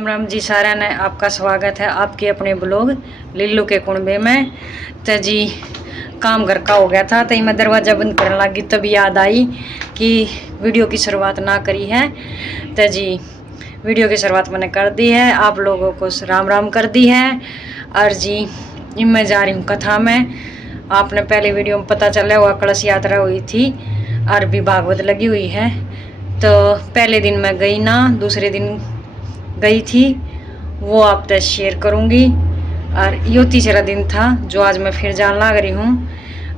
राम राम जी सारा ने आपका स्वागत है आपके अपने ब्लॉग लिल्लू के कुंबे में। तो जी काम घर का हो गया था तो मैं दरवाज़ा बंद करने लगी तभी याद आई कि वीडियो की शुरुआत ना करी है। तो जी वीडियो की शुरुआत मैंने कर दी है, आप लोगों को राम राम कर दी है। और जी मैं जा रही हूँ कथा में। आपने पहले वीडियो में पता चला हुआ कलश यात्रा हुई थी और भी भागवत लगी हुई है। तो पहले दिन मैं गई ना, दूसरे दिन गई थी, वो आप तक शेयर करूँगी। और यो तीसरा दिन था जो आज मैं फिर जान लग रही हूँ।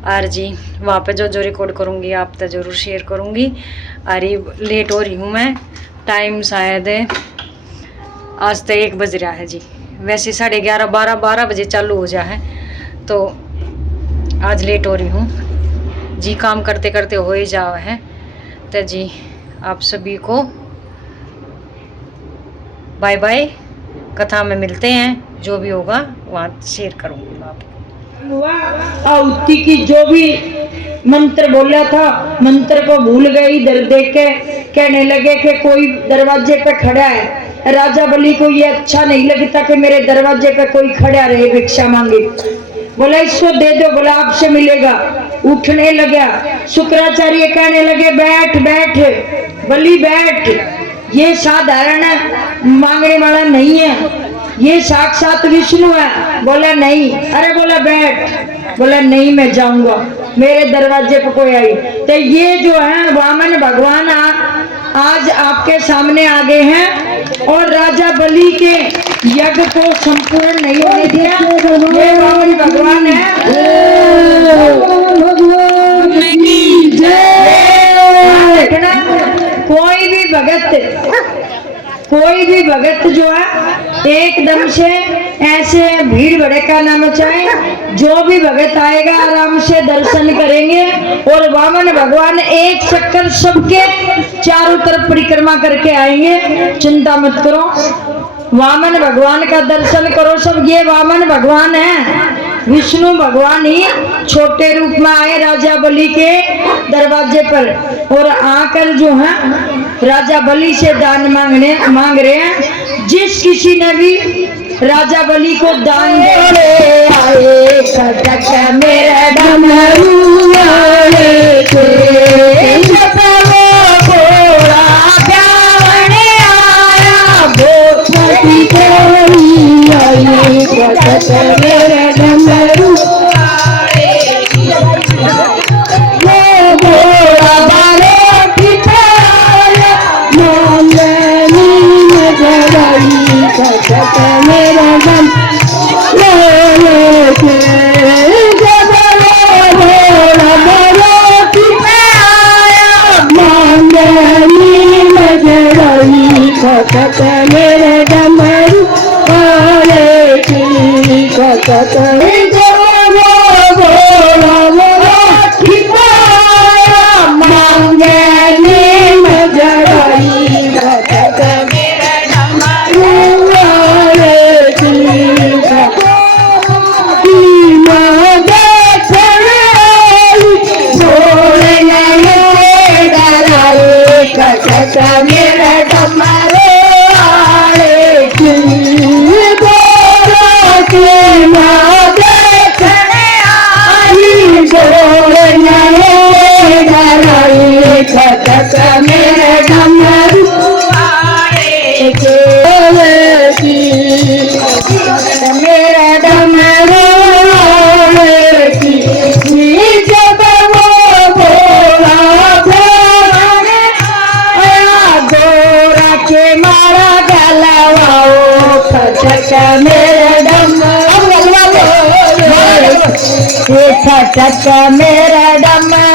और जी वहाँ पे जो रिकॉर्ड करूँगी आप तक ज़रूर शेयर करूँगी। और ये लेट हो रही हूँ मैं, टाइम शायद आज तक 1 बज रहा है जी। वैसे 11:30 12 बजे चालू हो जा है, तो आज लेट हो रही हूँ जी। काम करते करते हो ही जावा है। तो जी आप सभी को बाय बाय, कथा में मिलते हैं, जो भी होगा वहाँ शेयर करूँगी मैं आपको। आहुति की जो भी मंत्र बोला था, मंत्र को भूल गए। इधर देख के कहने लगे कि कोई दरवाजे पे खड़ा है। राजा बलि को ये अच्छा नहीं लगता कि मेरे दरवाजे पे कोई खड़ा रहे भिक्षा मांगे। बोला इसको दे दो, बोला आपसे मिलेगा। उठने लगा, शुक्राचार्य कहने लगे बैठ बैठ बलि बैठ, ये साधारण मांगने वाला नहीं है, ये साक्षात विष्णु है। बोला नहीं, अरे बोला बैठ, बोला नहीं मैं जाऊंगा, मेरे दरवाजे पर कोई आई। तो ये जो है वामन भगवान आज आपके सामने आ गए हैं और राजा बलि के यज्ञ को संपूर्ण नहीं होने दिया। ये वामन भगवान है। कोई भी भगत जो है एकदम से ऐसे भीड़ भड़का ना मचाए। जो भी भगत आएगा आराम से दर्शन करेंगे। और वामन भगवान एक चक्कर सबके चारों तरफ परिक्रमा करके आएंगे, चिंता मत करो। वामन भगवान का दर्शन करो सब। ये वामन भगवान है, विष्णु भगवान ही छोटे रूप में आए राजा बलि के दरवाजे पर और आकर जो है राजा बलि से दान मांग रहे हैं। जिस किसी ने भी राजा बलि को दान दे आए खटक मेरा डमरू आए थे, जब वो घोड़ा ब्यावने आया भोपती कोई आई खटक मेरा डमरू आए, वो घोड़ा बालो ठिकाया मोंगनी में जगाई खटक मेरा डम लो के, जब वो घोड़ा बालो ठिकाया मोंगनी में जगाई खटक मेरा डमरू आए की खटक खटक मेरा डमरू आए गोरा की मारा गलवाओ खटक मेरा डमरू खटक मेरा डमरू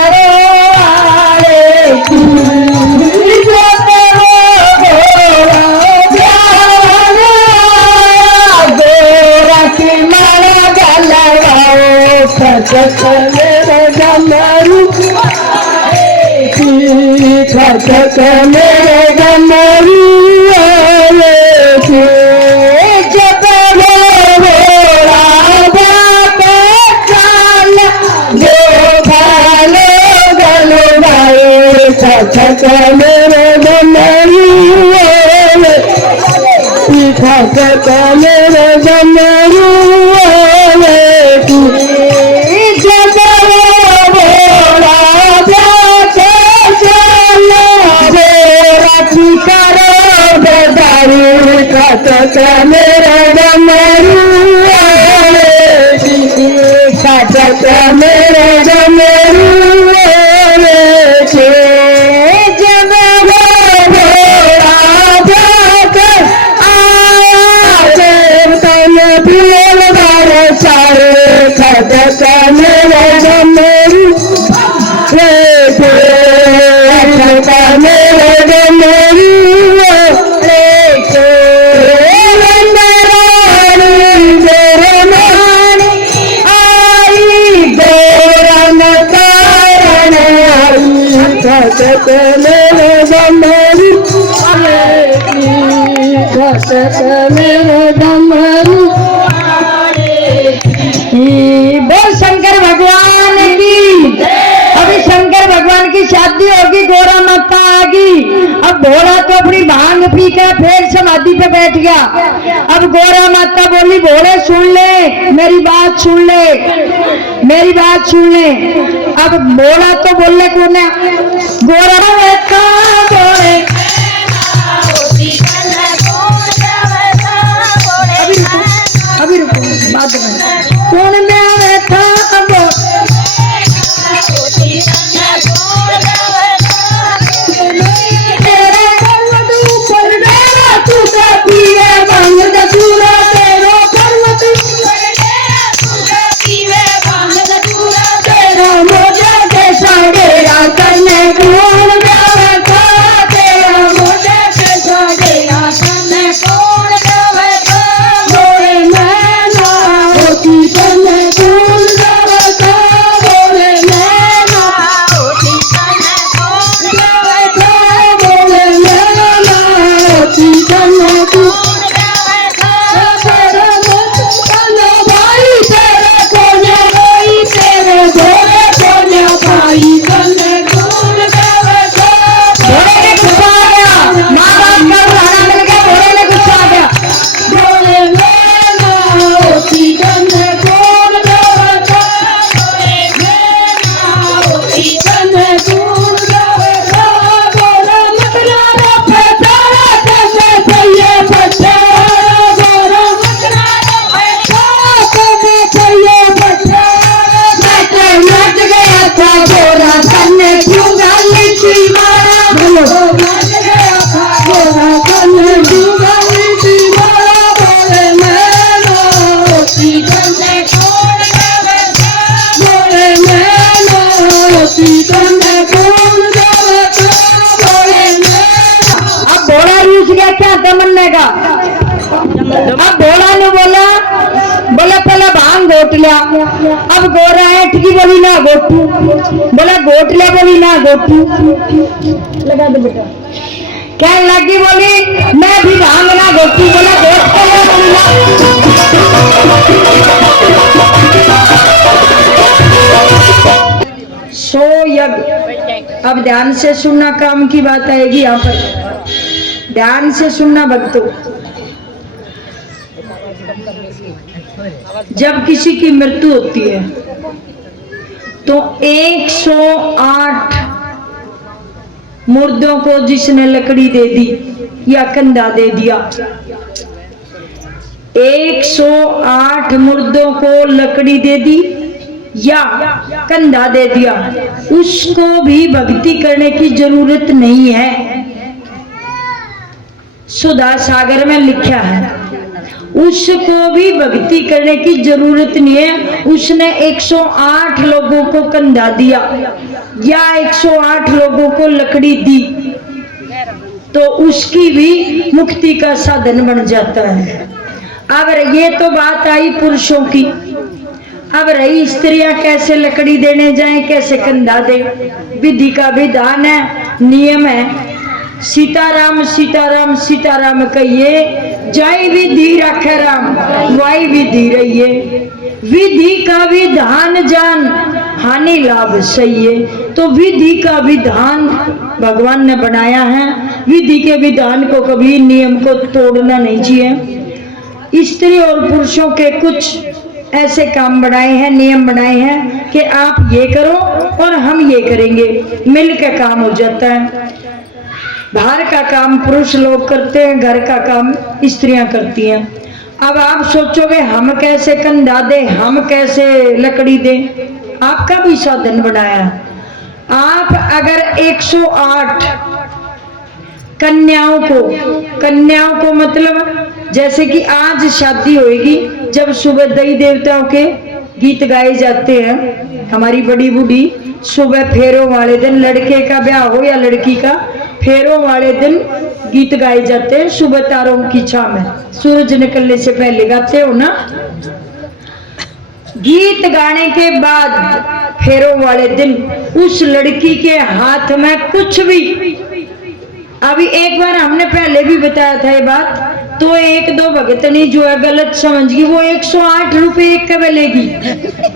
खटक मेरे डमरू भगत मेरे डमरू वाले की जब बोला जाके चला रखी करो बेदारी भगत मेरे डमरू वाले की भगत मेरे डमरू वाले की जब बोला जाके आया देवतन प्रियल बारे सारे भगत मेरे डमरू भगत मेरे डमरू वाले के वंदरानी मेरे मानी आई गौरन कारण आई भगत मेरे डमरू वाले की भगत मेरे डमरू बोल शंकर भगवान की। अभी शंकर भगवान की शादी होगी, गोरा माता आगी। अब भोला तो अपनी भांग पी के फिर समाधि पे बैठ गया। अब गोरा माता बोली भोले सुन ले, मेरी बात सुन ले, मेरी बात सुन ले। अब भोला तो बोलने को ना गोरा माता बोले अभी रुको बात में कौन में बैठा अब भोला ने बोला पहले भांग घोट लिया। अब गोरा है ठगी बोली ना गोटू, बोला घोट लिया, बोली ना गोटू लगा दो बेटा। कहने लगी बोली मैं भी भांग ना घोटू, बोला घोट लिया, बोली ना। सो यज्ञ। अब ध्यान से सुनना, काम की बात आएगी यहाँ पर, ध्यान से सुनना भक्तों। जब किसी की मृत्यु होती है तो 108 मुर्दों को जिसने लकड़ी दे दी या कंधा दे दिया, 108 मुर्दों को लकड़ी दे दी या कंधा दे दिया, उसको भी भक्ति करने की जरूरत नहीं है। सुधा सागर में लिखा है उसको भी भक्ति करने की जरूरत नहीं है। उसने 108 लोगों को कंधा दिया या 108 लोगों को लकड़ी दी तो उसकी भी मुक्ति का साधन बन जाता है। अब ये तो बात आई पुरुषों की, अब रही स्त्रियां कैसे लकड़ी देने जाएं, कैसे कंधा दे। विधि का विधान है, नियम है। सीताराम सीताराम सीताराम कहिए, जय विधि रखे राम वाई विधि रहिए। विधि का विधान जान हानि लाभ सही है। तो विधि का विधान भगवान ने बनाया है, विधि के विधान को कभी नियम को तोड़ना नहीं चाहिए। स्त्री और पुरुषों के कुछ ऐसे काम बनाए हैं, नियम बनाए हैं कि आप ये करो और हम ये करेंगे, मिल के काम हो जाता है। बाहर का काम पुरुष लोग करते हैं, घर का काम स्त्रियां करती हैं। अब आप सोचोगे हम कैसे कंधा दे, हम कैसे लकड़ी दे, आपका भी साधन बनाया। आप अगर 108 कन्याओं को मतलब जैसे कि आज शादी होगी, जब सुबह देवी देवताओं के गीत गाए जाते हैं, हमारी बड़ी बूढ़ी सुबह फेरों वाले दिन, लड़के का ब्याह हो या लड़की का, फेरों वाले दिन गीत गाए जाते हैं। सुबह तारों की छाव में सूरज निकलने से पहले गाते हो ना। गीत गाने के बाद फेरों वाले दिन उस लड़की के हाथ में कुछ भी, अभी एक बार हमने पहले भी बताया था ये बात, तो एक दो भगतनी जो है गलत समझ गई, वो 108 रुपए एक कब लेगी,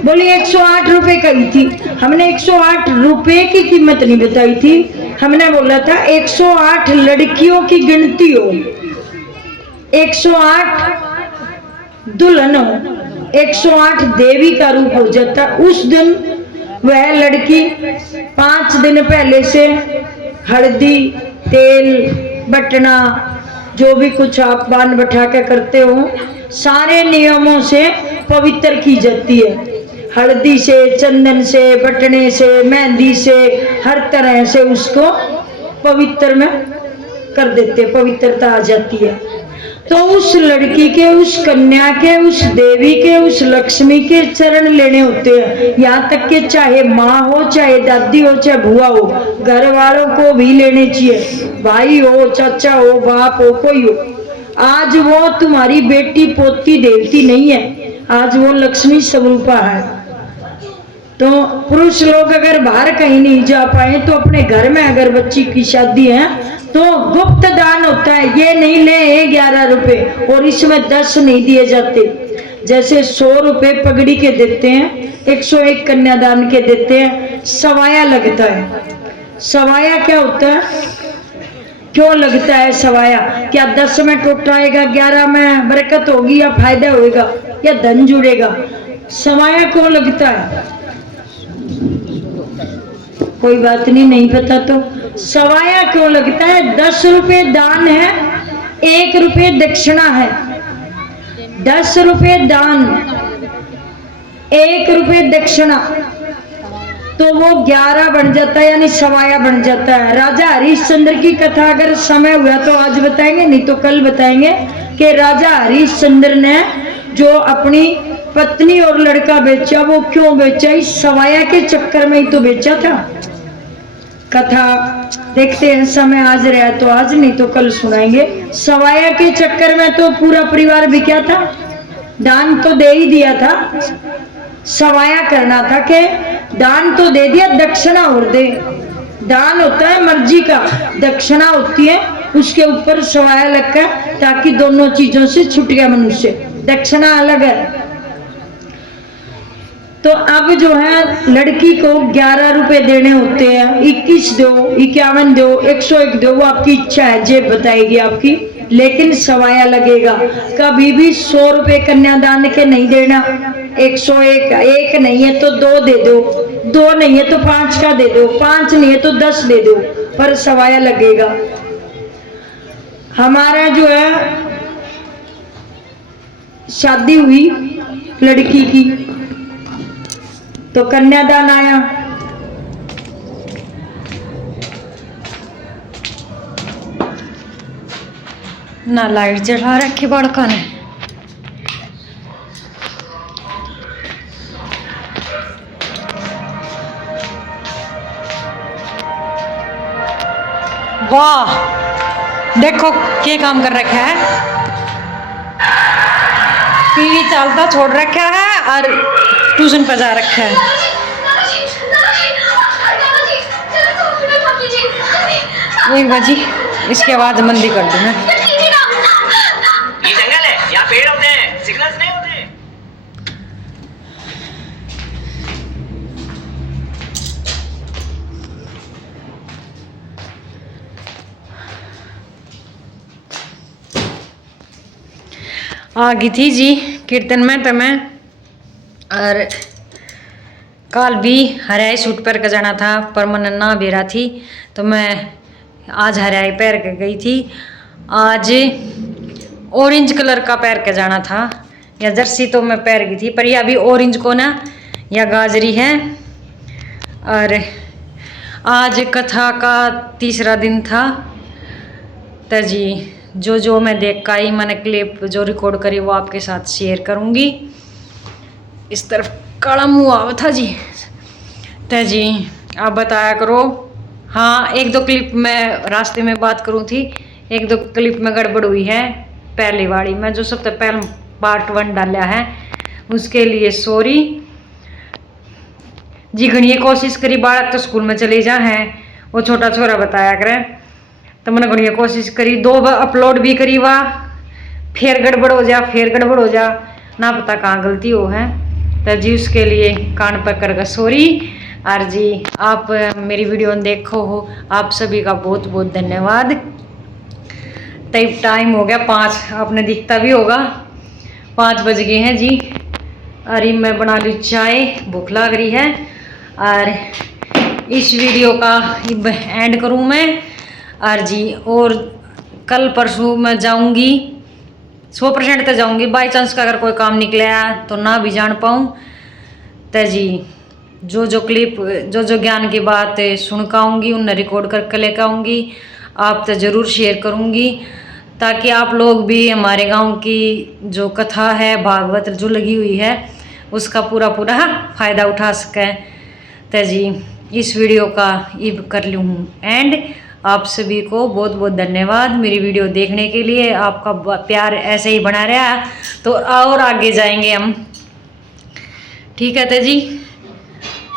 बोली 108 रुपए कही थी। हमने 108 रुपए की कीमत नहीं बताई थी, हमने बोला था 108 लड़कियों की गिनती हो, 108 दुल्हन हो, 108 देवी का रूप हो जाता। उस दिन वह लड़की 5 दिन पहले से हल्दी, तेल, बटना, जो भी कुछ आप बांध बैठा के करते हो, सारे नियमों से पवित्र की जाती है। हल्दी से, चंदन से, बटने से, मेहंदी से, हर तरह से उसको पवित्र में कर देते, पवित्रता आ जाती है। तो उस लड़की के, उस कन्या के, उस देवी के, उस लक्ष्मी के चरण लेने होते हैं। यहाँ तक कि चाहे माँ हो, चाहे दादी हो, चाहे बुआ हो, घर वालों को भी लेने चाहिए, भाई हो, चाचा हो, बाप हो, कोई हो। आज वो तुम्हारी बेटी पोती देवती नहीं है, आज वो लक्ष्मी स्वरूपा है। तो पुरुष लोग अगर बाहर कहीं नहीं जा पाए तो अपने घर में अगर बच्ची की शादी है तो गुप्त दान होता है। ये नहीं ले 11 रुपए और इसमें 10 नहीं दिए जाते। जैसे 100 रुपए पगड़ी के देते हैं, 101 कन्यादान के देते हैं, सवाया लगता है। सवाया क्या होता है, क्यों लगता है सवाया? क्या 10 में टोटाएगा, 11 में बरकत होगी, या फायदा होगा, या धन जुड़ेगा? सवाया क्यों लगता है? कोई बात नहीं, नहीं पता तो सवाया क्यों लगता है? 10 रुपए दान है, 1 रुपए दक्षिणा है। 10 रुपए दान, 1 रुपए दक्षिणा, तो वो 11 बन जाता है, यानी सवाया बन जाता है। राजा हरिश्चंद्र की कथा अगर समय हुआ तो आज बताएंगे, नहीं तो कल बताएंगे कि राजा हरिश्चंद्र ने जो अपनी पत्नी और लड़का बेचा, वो क्यों बेचा? इस सवाया के चक्कर में ही तो बेचा था। कथा देखते हैं, समय आज रहा तो आज, नहीं तो कल सुनाएंगे। सवाया के चक्कर में तो पूरा परिवार बिका था, दान तो दे ही दिया था। सवाया करना था कि दान तो दे दिया, दक्षिणा और दे। दान होता है मर्जी का, दक्षिणा होती है उसके ऊपर सवाया लगकर, ताकि दोनों चीजों से छूट गया मनुष्य। दक्षिणा अलग है। तो अब जो है लड़की को 11 रुपए देने होते हैं, 21 दो, 51 दो, 101 दो, वो आपकी इच्छा है, जेब बताएगी आपकी, लेकिन सवाया लगेगा। कभी भी 100 रुपए कन्यादान के नहीं देना। 101, 1 नहीं है तो 2 दे दो, 2 नहीं है तो 5 का दे दो, 5 नहीं है तो 10 दे दो, पर सवाया लगेगा। हमारा जो है शादी हुई लड़की की, तो कन्यादान आया। ना लाइट जला रखी बड़का ने। वाह, देखो क्या काम कर रखा है। टीवी चलता छोड़ रखा है और ट्यूशन पर जा रखा है। एक बजी इसके बाद मंदी कर दूँ मैं। ये जंगल है, यहाँ पेड़ होते हैं, सिग्नल्स नहीं होते। आ गई थी जी कीर्तन में तो मैं, और कल भी हरियाई सूट पहन के जाना था पर मन ना बेरा थी तो मैं आज हरियाई पहन के गई थी। आज ऑरेंज कलर का पहन के जाना था, या जर्सी तो मैं पहन गई थी पर यह अभी ऑरेंज को ना या गाजरी है। और आज कथा का तीसरा दिन था तो जी जो मैं देख का आई मैंने क्लिप जो रिकॉर्ड करी वो आपके साथ शेयर करूँगी। इस तरफ काला मुँह आवा था जी तो जी आप बताया करो। हाँ, एक दो क्लिप में रास्ते में बात करूँ थी, एक दो क्लिप में गड़बड़ हुई है। पहली वाली मैं जो सबसे पहले पार्ट 1 डाला है उसके लिए सॉरी जी। घनी कोशिश करी बालक तो स्कूल में चले जा है, वो छोटा छोरा बताया करे तो मैंने घनी कोशिश करी, 2 अपलोड भी करी वाह फिर गड़बड़ हो जा ना पता कहाँ गलती हो है तो जी उसके लिए कान पकड़ कर सॉरी। और जी आप मेरी वीडियो देखो हो, आप सभी का बहुत बहुत धन्यवाद। तब टाइम हो गया 5, आपने दिखता भी होगा 5 बज गए हैं जी। अरे मैं बना ली चाय, भूख लग रही है। और इस वीडियो का एंड करूँ मैं। और जी और कल परसों मैं जाऊंगी 100% तो जाऊंगी, बाई चांस का अगर कोई काम निकला तो ना भी जान पाऊँ तो जी जो क्लिप जो ज्ञान की बात सुन के आऊँगी उन्हें रिकॉर्ड करके लेकर आऊँगी, आप तो ज़रूर शेयर करूँगी ताकि आप लोग भी हमारे गांव की जो कथा है भागवत जो लगी हुई है उसका पूरा फ़ायदा उठा सकें। तो जी इस वीडियो का इब कर लूँ एंड। आप सभी को बहुत बहुत धन्यवाद मेरी वीडियो देखने के लिए। आपका प्यार ऐसे ही बना रहा तो और आगे जाएंगे हम, ठीक है। तो जी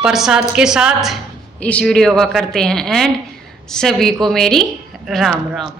प्रसाद के साथ इस वीडियो का करते हैं एंड। सभी को मेरी राम राम।